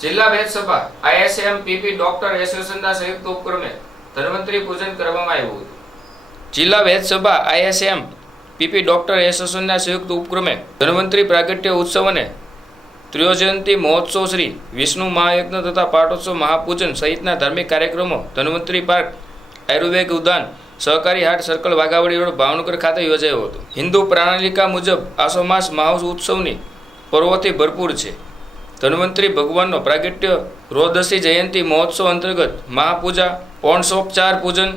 જિલ્લા વેદ ISMPP ISM PP doctor એસોસિએશનના સંયુક્ત ઉપક્રમે ધન્વંતરી પૂજન કરવામાં આવ્યું હતું. જિલ્લા વહેદસભા આઈએસએમ પીપી ડોક્ટર એસોસિએશનના સંયુક્ત ઉપક્રમે ધન્વંતરી પ્રાગટ્ય ઉત્સવ અને ત્રિયોજયંતી મહોત્સવ શ્રી વિષ્ણુ મહાયજ્ઞ તથા પાટોત્સવ મહાપૂજન સહિતના ધાર્મિક કાર્યક્રમો ધન્વંતરી પાર્ક, આયુર્વેદ ઉદ્યાન, સહકારી હાટ સર્કલ વાઘાવડી રોડ, ભાવનગર ખાતે યોજાયો હતો. હિન્દુ પ્રણાલિકા મુજબ આસો માસ મહાઉસ ઉત્સવની પર્વોથી ભરપૂર છે. ધન્વંતરી ભગવાનનો પ્રાગટ્ય, રોદસી જયંતી મહોત્સવ અંતર્ગત મહાપૂજા ઓણસોપચાર પૂજન,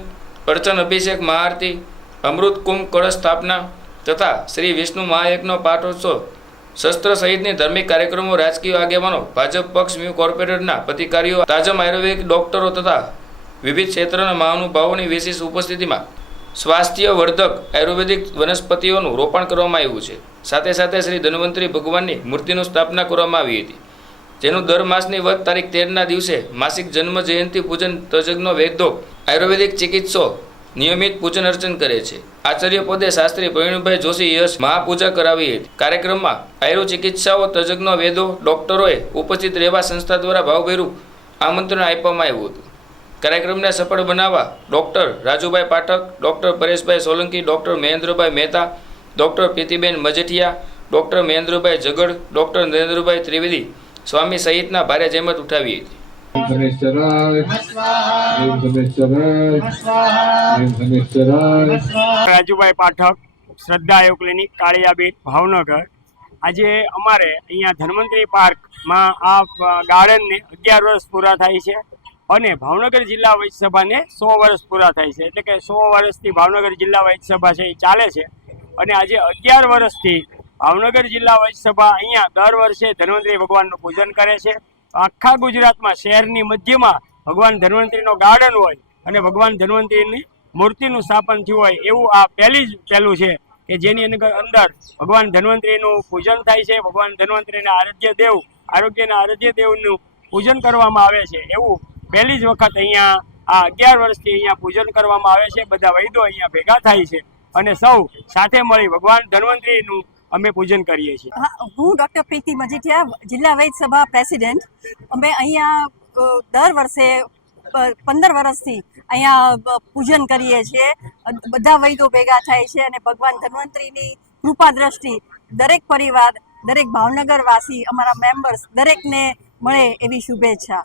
અર્ચન, અભિષેક, મહાઆરતી, અમૃત કુંભ, કળશ સ્થાપના તથા શ્રી વિષ્ણુ મહાયજ્ઞનો પાઠોત્સવ. શસ્ત્ર સહિતની ધાર્મિક કાર્યક્રમો રાજકીય આગેવાનો, ભાજપ પક્ષ, મ્યુ કોર્પોરેટરના અધિકારીઓ, તાજમ આયુર્વેદિક ડોક્ટરો તથા વિવિધ ક્ષેત્રના મહાનુભાવોની વિશેષ ઉપસ્થિતિમાં સ્વાસ્થ્ય વર્ધક આયુર્વેદિક વનસ્પતિઓનું રોપણ કરવામાં આવ્યું છે. સાથે સાથે શ્રી ધન્વંતરી ભગવાનની મૂર્તિનું સ્થાપના કરવામાં આવી હતી. જેનું દર માસની વધ તારીખ તેરના દિવસે માસિક જન્મ જયંતિ પૂજન તજજ્ઞો વૈદ્યો આયુર્વેદિક ચિકિત્સો નિયમિત પૂજન અર્ચન કરે છે. આચાર્ય પદે શાસ્ત્રી પ્રવીણભાઈ જોશી યશ મહાપૂજા કરાવી હતી. કાર્યક્રમમાં આયુર્વેદ ચિકિત્સાઓ, તજજ્ઞો, વેદો, ડોક્ટરોએ ઉપસ્થિત રહેવા સંસ્થા દ્વારા ભાવભેરું આમંત્રણ આપવામાં આવ્યું હતું. કાર્યક્રમને સફળ બનાવવા doctor Rajubhai Pathak, doctor Pareshbhai Solanki, doctor Mahendrabhai Mehta, doctor Pritiben Majethia, doctor Mahendrabhai Jagad doctor Narendrabhai Trivedi Swami સહિતના ભારે જહેમત ઉઠાવી હતી રાજુભાઈ પાઠક શ્રદ્ધા આયો ક્લિનિક કાળિયાબેન ભાવનગર. આજે અમારે અહીંયા ધન્વંતરી પાર્કમાં આ ગાર્ડનને અગિયાર વર્ષ પૂરા થાય છે અને ભાવનગર જિલ્લા વૈદ્યસભાને સભાને સો વર્ષ પૂરા થાય છે. એટલે કે સો વર્ષથી ભાવનગર જિલ્લા વૈદ્યસભા સભા છે એ ચાલે છે. અને આજે અગિયાર વર્ષથી ભાવનગર જિલ્લા વૈદ અહીંયા દર વર્ષે ધન્વંતરી ભગવાનનું પૂજન કરે છે. આખા ગુજરાતમાં શહેરની મધ્યમાં ભગવાન ધન્વંતરીનો ગાર્ડન હોય અને ભગવાન ધન્વંતરીની મૂર્તિનું સ્થાપન થયું હોય એવું આ પહેલી જ પહેલું છે કે જેની અંદર ભગવાન ધન્વંતરીનું પૂજન થાય છે. ભગવાન ધન્વંતરીના આરાધ્ય દેવ, આરોગ્યના આરાધ્ય દેવનું પૂજન કરવામાં આવે છે. એવું પહેલી જ વખત અહીંયા આ અગિયાર વર્ષથી અહીંયા પૂજન કરવામાં આવે છે. બધા વૈદો અહીંયા ભેગા થાય છે અને સૌ સાથે મળી ભગવાન ધન્વંતરીનું અમે પૂજન કરીએ છીએ. હા, ડૉક્ટર પ્રીતિ મજીઠિયા જિલ્લા વૈદ સભા પ્રેસિડેન્ટ. અમે અહીંયા દર વર્ષે પંદર વર્ષથી અહીંયા પૂજન કરીએ છીએ. બધા વૈદો ભેગા થાય છે અને ભગવાન ધન્વંતરીની કૃપા દ્રષ્ટિ દરેક પરિવાર દરેક ભાવનગરવાસી અમારા મેમ્બર્સ દરેકને મળે એવી શુભેચ્છા.